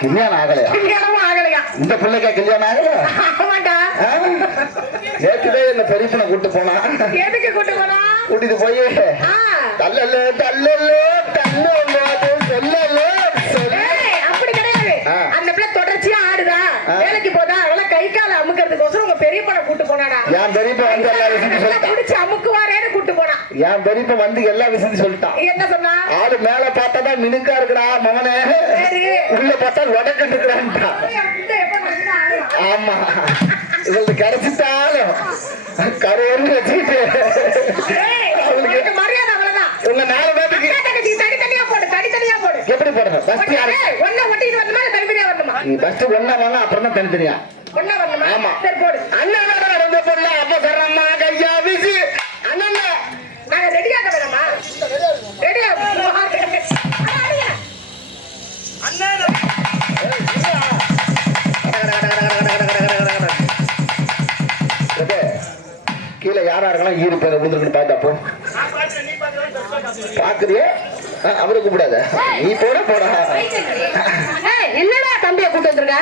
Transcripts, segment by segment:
கல்யாணம் ஆகலையா? கல்யாணமும் ஆகலையா? இந்த பிள்ளைக்கா கல்யாணம் ஆகலையா? ஆமாண்டா. நேற்றுதே என்ன பெரியப்பனை கூட்டு போனா. எதுக்கு கூட்டு போனா? கூட்டிட்டு போய் தல்லல தல்லல தல்லல சொல்லல அப்படி கிடையாது. அந்த பிள்ளை தொடர்ச்சியா ஆடுதா, வேலைக்கு போதா, அதெல்லாம் கை கால அமுக்கிறதுக்கோசரம் உங்க பெரியப்பனை கூட்டு போனாடா. என் பெரியப்பா வந்து எல்லா விஷயத்தையும் சொல்லிட்டான். பிடிச்சு அமுக்குவாரேன்னு கூட்டு போனா. என் பெரியப்பா வந்து எல்லா விஷயத்தையும் சொல்லிட்டான். என்ன சொன்னா? ஆடு மேல பார்த்தாதான் மினுக்கா இருக்குடா மகனே, உள்ள பார்த்தா வடக்கிட்டு இருக்கிறான்டா. ஆமா, இவளுக்கு கிடைச்சிட்டாலும் கருவன்னு வச்சுட்டு மரியாதை அவ்வளவுதான். உங்க 4 பேருக்கு தனித்தனியா போடு, தனித்தனியா போடு. எப்படி போடணும்? பஸ்ட் யாரு ஒண்ணா ஒட்டிட்டு வரணுமா, தனித்தனியா வரணுமா? நீ பஸ்ட் ஒண்ணா வாங்க, அப்புறம் தான் தனித்தனியா ஒண்ணா வரணுமா? ஆமா, சரி போடு. அண்ணன் நடந்த பொருள் அப்ப சரம்மா கையா வீசி அண்ணன் நாங்க ரெடியாக வேணாமா? ரெடியா கீழே யாரா இருக்கலாம் ஈடு பேர் விழுந்துருக்குன்னு பார்த்தா பாக்குறிய அவரை கூப்பிடாத, நீ போட போடா. என்னடா தம்பியை கூட்டு வந்துருக்க?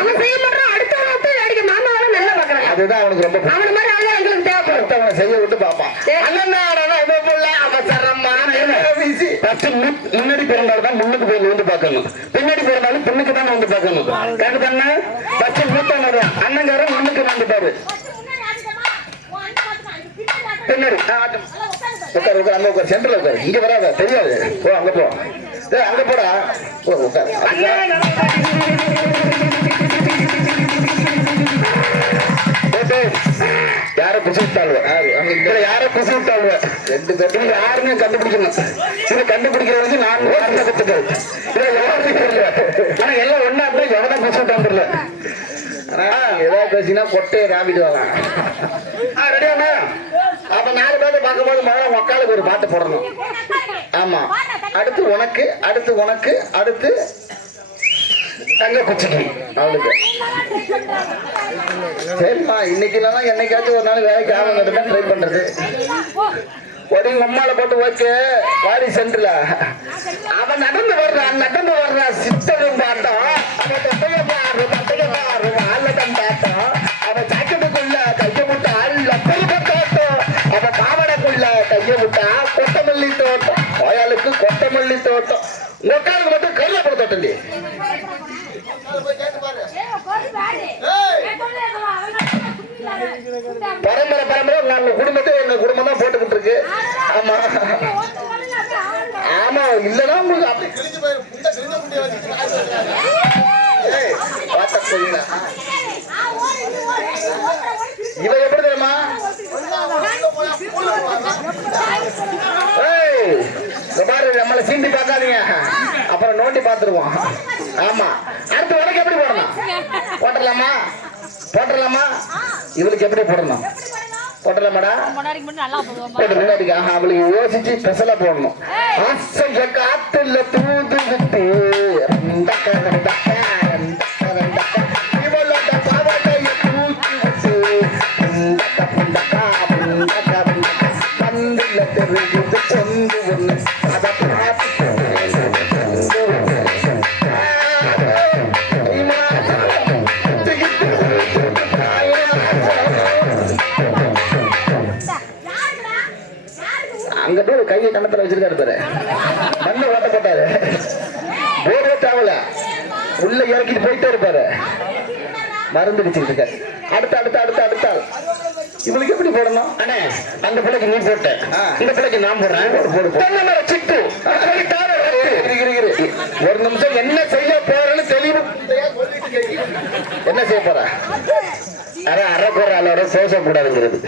அவன் செய்ய மாட்டான், அடுத்தவன் போய் அடிக்க மாமாவை நல்லா பாக்குறான். அதுதான் அவனுக்கு ரொம்ப அவன மாதிரி அவன் எங்களுக்கு தேவைப்படும். அவனை செய்ய விட்டு பாப்பான். முன்னாடி பிறந்தால்தான் முன்னுக்கு போய் வந்து பார்க்கணும், பின்னாடி பிறந்தாலும் பெண்ணுக்கு தான் வந்து பார்க்கணும். கண்டுதானே? ஃபர்ஸ்ட் மூத்தவங்க அண்ணங்காரன் முன்னுக்கு வந்துட்டாரு, பின்னாடி உட்கார் உட்கார் அங்க உட்கார், சென்டர்ல உட்கார், இங்க வராத தெரியாது. ஓ அங்க போ, அங்க போடா. ஓ உட்கார். யார குசிவிட்டாள்வ, யார குசிவிட்டாள்வ 2 பேரும் யாருமே கண்டுபிடிக்கணும். இதை கண்டுபிடிக்கிறவங்க நான் கத்துக்கள் ஆனா எல்லாம் ஒன்னா இருந்தா எவனா குசிவிட்டான் தெரியல. ஏதாவது பேசினா கொட்டையை காமிடுவாங்க. ரெடியாண்ணா? அப்ப 4 பேரை பார்க்கும்போது முதல்ல உக்காளுக்கு ஒரு பாட்டு போடணும். ஆமா, அடுத்து உனக்கு, அடுத்து உனக்கு, அடுத்து தங்க குச்சிக்கு அவளுக்கு. சரிம்மா, இன்னைக்கு இல்லைன்னா என்னைக்காச்சும் ஒரு நாள் வேலைக்கு ஆளுங்க தான் ட்ரை பண்றது. ஒரு உம்மால போட்டு ஓகே வாடி சென்றுல அவன் நடந்து வர்றான் சித்தரும் பாட்டம், அவன் தொட்டைய பாரு பட்டைய பாரு ஆள்ளதான் பாட்டம், அவன் ஜாக்கெட்டுக்குள்ள கைய விட்டா லப்பரிக்க தோட்டம், அவன் காவடைக்குள்ள கைய விட்டா கொத்தமல்லி தோட்டம், கோயாளுக்கு கொத்தமல்லி தோட்டம், உக்காளுக்கு மட்டும் கருவேப்பிலை தோட்டம். பரம்பரை பரம்பரை நாங்க குடும்பத்தை எங்க குடும்பம் தான் போட்டுக்கிட்டு இருக்கு. ஆமா ஆமா, இல்லன்னா உங்களுக்கு அப்படி கிழிஞ்சு போயிடும். இவ எப்படி தெரியுமா? பாரு, நம்மளை சீண்டி பார்க்காதீங்க, அப்புறம் நோண்டி பார்த்துருவோம். ஆமா, அடுத்து உனக்கு எப்படி போடணும்? போட்டுடலாமா? போட்டுடலாமா? இவளுக்கு எப்படி போடணும்? போட்டலாமாடா? முன்னாடி அவளுக்கு யோசிச்சு ஸ்பெஷலா போடணும். ஆசைய காத்துல தூது விட்டு இவளோட பாவடைய தூக்கி விட்டு பந்துல தெரிஞ்சது கொண்டு ஒண்ணு அதை பார்த்து அங்கிட்ட ஒரு கையை கணத்துல வச்சிருக்காரு பாரு, மண்ணு ஓட்ட போட்டாரு, போர் ஓட்டாவல உள்ள இறக்கிட்டு போயிட்டே இருப்பாரு, மருந்து வச்சுட்டு இருக்காரு. அடுத்த இவளுக்கு எப்படி போடணும்? அண்ணே, அந்த பிள்ளைக்கு நீ போட்ட, இந்த பிள்ளைக்கு நான் போடுறேன். சிட்டு ஒரு நிமிஷம் என்ன செய்ய போறேன்னு தெளிவு. என்ன செய்ய போற? அரைக்குற அளவோட பேசக்கூடாதுங்கிறது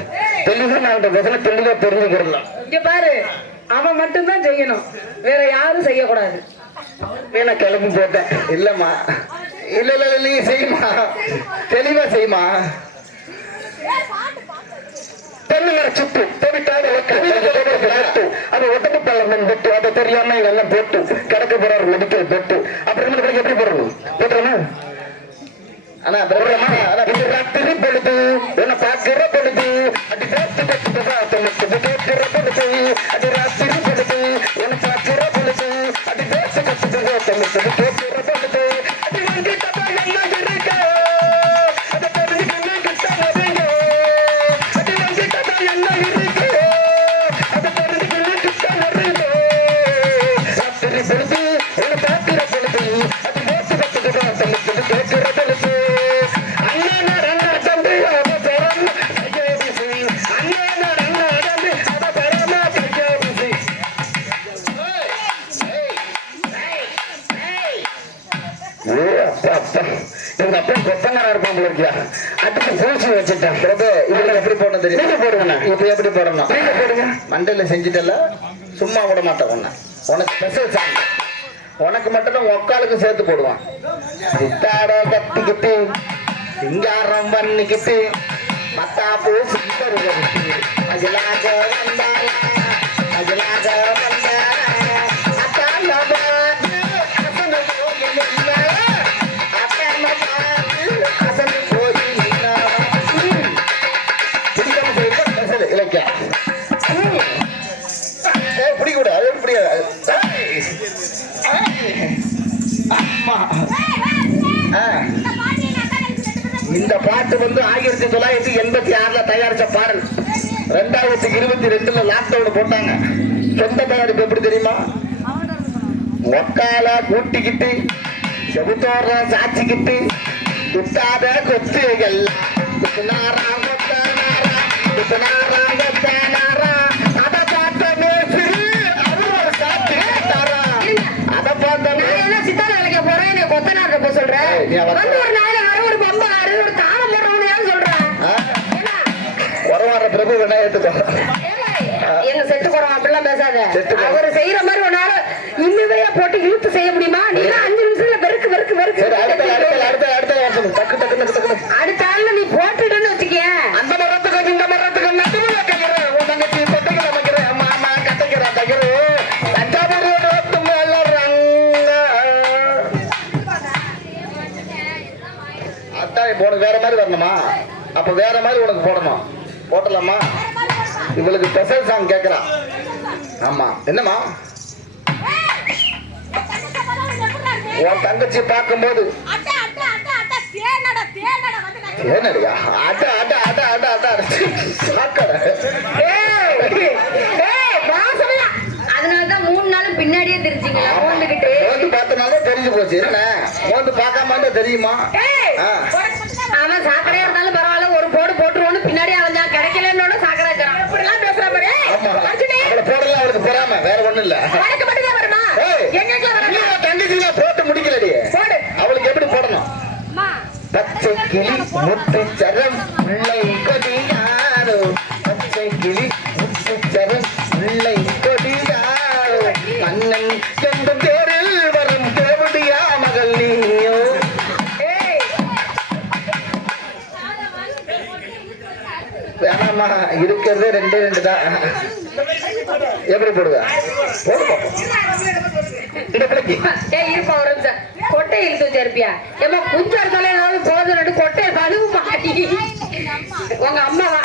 தெளிவா நான் தெளிவா தெரிஞ்சுக்கிறோம். இங்க பாரு, அவன் மட்டும்தான் செய்யணும், வேற யாரும் செய்யக்கூடாது. வேணா கிளம்பி போட்டேன். இல்லம்மா, இல்ல நீ செய்யுமா, தெளிவா செய்யுமா. தென்னுங்கிற சுட்டு தெவிட்டாத அது ஒட்டப்பு பள்ளம் போட்டு அதை தெரியாம எல்லாம் போட்டு கிடக்க போற மெடிக்கல் போட்டு அப்புறம் எப்படி போடணும்? போட்டுறேன்னா ஆனா ராத்திரி பொழுது என்ன பார்க்கிற பொழுது அது கேட்கிற பொழுது அது ராத்திரி பொழுது என்ன பார்க்கிற பொழுது அது கேட்கிற பொழுது ஏ அப்பா அப்பா எங்க அப்பா கொத்தனாரா இருப்பான் போல இருக்கியா அதுக்கு பூச்சி வச்சுட்டேன் பிரபு இதுல எப்படி போடணும் தெரியும் நீங்க போடுங்க இப்ப எப்படி போடணும் நீங்க போடுங்க மண்டையில செஞ்சுட்டல சும்மா விட மாட்டேன் உனக்கு ஸ்பெஷல் சாங் உனக்கு மட்டும் தான் ஒக்காலுக்கு சேர்த்து போடுவான் சித்தாட கத்திக்கிட்டு சிங்காரம் பண்ணிக்கிட்டு மத்தாப்பு சித்தரு அஜலாக வந்தாரா அஜலாக வந்தாரா இந்த பாட்டு வந்து 1986 தயாரிச்ச பாடல் 2022 லாக்டவுன் போட்டாங்க சொந்த தயாரிப்பு எப்படி தெரியுமா ஒக்கால கூட்டிக்கிட்டு செபுத்தோர சாச்சிக்கிட்டு குத்தாத கொத்துகள் குத்துனாரா கொத்தானாரா குத்துனாரா கொத்தானாரா அத பார்த்த மேஸ்திரி அவர் ஒரு சாத்தி தாரா அத பார்த்த நான் என்ன சித்தால வேலைக்கு போறேன் என்ன கொத்தனார் போய் சொல்றேன் வந்து ஒரு நாயில வர ஒரு பம்பாரு ஒரு தாளம் போடுறவனு ஏன் சொல்றேன் வரவார பிரபு வேணா ஏத்துக்கோ எங்க செட்டு போறோம் அப்படிலாம் பேசாத செட்டு போறோம். அவரு செய்யற மாதிரி ஒரு நாள் இன்னுவையா போட்டு இழுத்து செய்ய முடியுமா நீ 5 நிமிஷத்துல வெறுக்கு வெறுக்கு வெறுக்கு சரி அடுத்த வருஷம் டக்கு டக்கு டக்கு டக்கு அடுத்த ஆள்ல நீ போட்டுட்டேன்னு வச்சுக்கேன் அந்த மரத்துக்கு இந்த மரத்துக்கு நடுவுல கைக்கிறேன் உன் தங்கச்சி தொட்டைகளை வைக்கிறேன் மாமா கட்டைக்கிறேன் தைக்கிறேன் தஞ்சாவூர் ரோட்டு மேல ரங்க அதான் இப்போ உனக்கு வேற மாதிரி வரணுமா அப்ப வேற மாதிரி உனக்கு போடணும் போட்டலாமா இவளுக்கு ஸ்பெஷல் சாங் கேட்கறான் ஆமா என்னம்மா உன் தங்கச்சி பார்க்கும்போது என்னடியா அட அட அட அட அட சாக்கட அதனாலதான் 3 நாளும் பின்னாடியே தெரிஞ்சுங்க போந்துகிட்டு மோந்து பார்த்தனால தெரிஞ்சு போச்சு என்ன மோந்து பார்க்காம இருந்தா தெரியுமா அவன் சாக்கடையா இருந்தாலும் பரவாயில்ல ஒரு போடு போட்டுருவோன்னு பின்னாடி அவன் தான் கிடைக்கலன்னு சாக்கடை இப்படிலாம் பேசுற மாதிரி ஆமா அவளை போடலாம் அவளுக்கு பொறாம வேற ஒண்ணும் இல்ல எனக்கு மட்டும் தான் வருமா எங்களுக்கு நீ உன் தங்கச்சியில போட்டு முடிக்கலடி போடு அவளுக்கு எப்படி போடணும் பச்சை கிளி முத்து சரம் பிள்ளை கொடியாரோ பச்சை கிளி முத்து சரம் பிள்ளை கொடியாரோ அண்ணன் எந்த பேரில் வரும் தேவடியா மகள் நீயோ வேணாமா இருக்கிறதே 2 தான் எப்படி போடுவ போடு பாப்போம் இந்த பிள்ளைக்கு இருப்பா ஒரு நிமிஷம் கொட்டை இழுத்து வச்சிருப்பியா ஏமா குஞ்சு எடுத்தாலே ஏதாவது போதும் கொட்டை பழுவு மாட்டி உங்க அம்மாவா